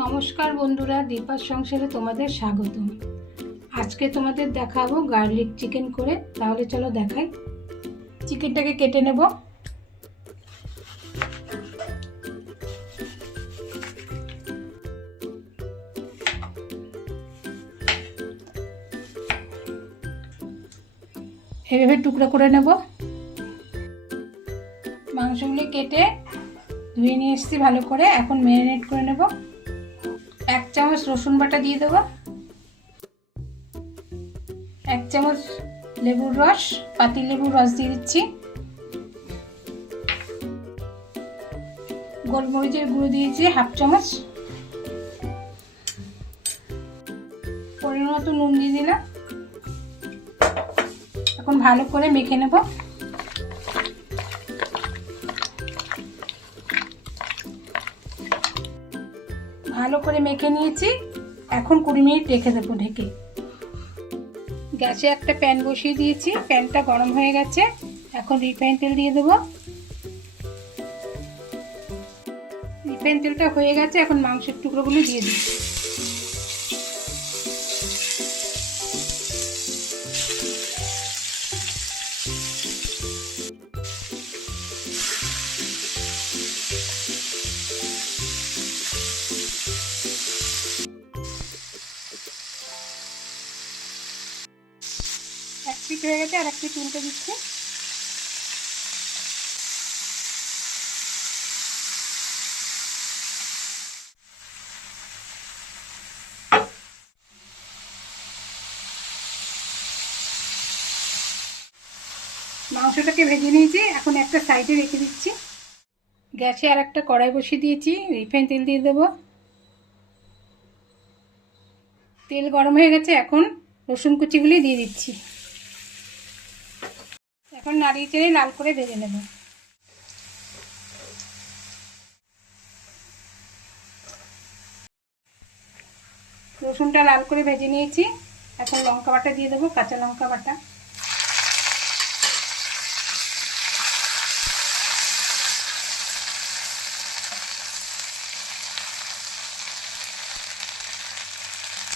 নমস্কার বন্ধুরা, দীপার সংসারে তোমাদের স্বাগতম। আজকে তোমাদের দেখাবো গার্লিক চিকেন করে। তাহলে চলো দেখাই। চিকেনটাকে কেটে নেব। এভাবে টুকরো করে নেব। মাংসগুলি কেটে ধুয়ে নিয়ে এসেছি ভালো করে। এখন ম্যারিনেট করে নেব। 1 চামচ রসুন বাটা দিয়ে দেবো, 1 চামচ লেবুর রস, পাতি লেবুর রস দিয়ে দিচ্ছি, গোলমরিচের গুঁড়ো দিয়েছি 1/2 চামচ, পরিমাণ মতো নুন দিয়ে দিলাম। এখন ভালো করে মেখে নেব। ভালো করে মেখে নিয়েছি। এখন 20 মিনিট রেখে দেবো ঢেকে। গ্যাসে একটা প্যান বসিয়ে দিয়েছি, প্যানটা গরম হয়ে গেছে। এখন রিফাইন তেল দিয়ে দেবো। রিফাইন তেলটা হয়ে গেছে, এখন মাংসের টুকরোগুলো দিয়ে দিই। এক পিঠ হয়ে গেছে, আর এক পিঠ উল্টে দিচ্ছি। মাংসটাকে ভেজে নিয়েছি, এখন একটা সাইডে রেখে দিচ্ছি। গ্যাসে আর একটা কড়াই বসিয়ে দিয়েছি, রিফাইন তেল দিয়ে দেবো। তেল গরম হয়ে গেছে, এখন রসুন কুচিগুলি দিয়ে দিচ্ছি। এখন নাড়িয়ে চেড়ে লাল করে ভেজে নেব। রসুনটা লাল করে ভেজে নিয়েছি। এখন লঙ্কা বাটা দিয়ে দেবো, কাঁচা লঙ্কা বাটা,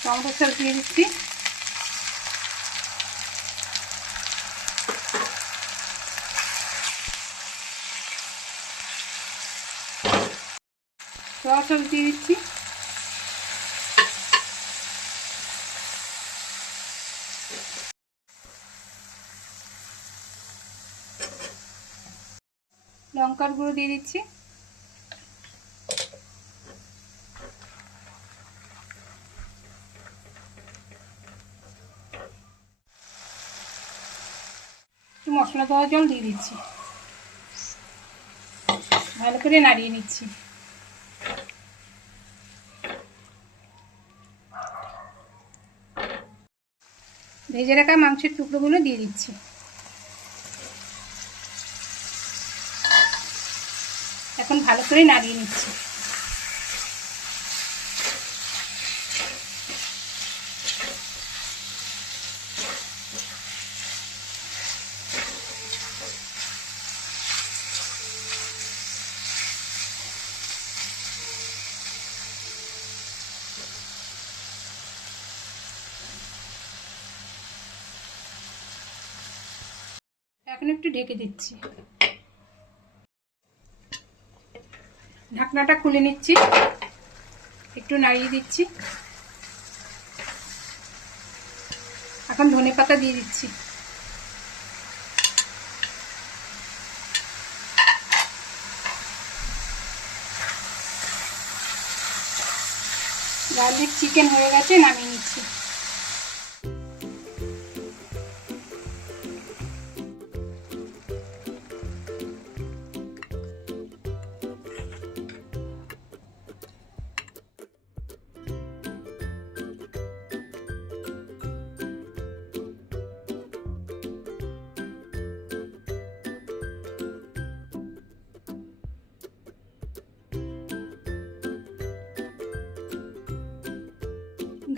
টমেটো সস দিয়ে দিচ্ছি, সয়া সস দিয়ে দিচ্ছি, লঙ্কার গুঁড়ো দিয়ে দিচ্ছি, একটু মশলা দেওয়া জল দিয়ে দিচ্ছি। ভালো করে নাড়িয়ে নিচ্ছি। ভেজে রাখা মাংসের টুকরোগুলো দিয়ে দিচ্ছি। এখন ভালো করে নাড়িয়ে নিচ্ছি। এখন একটু ঢেকে দিচ্ছি। ঢাকনাটা খুলে নিচ্ছি, একটু নাড়িয়ে দিচ্ছি। এখন ধনেপাতা দিয়ে দিচ্ছি। গার্লিক চিকেন হয়ে গেছে, নামিয়ে নিচ্ছি।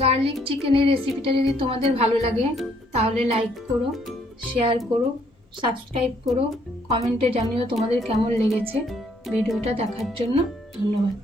গার্লিক চিকেনের রেসিপিটা যদি তোমাদের ভালো লাগে তাহলে লাইক করো, শেয়ার করো, সাবস্ক্রাইব করো, কমেন্টে জানিও তোমাদের কেমন লেগেছে। ভিডিওটা দেখার জন্য ধন্যবাদ।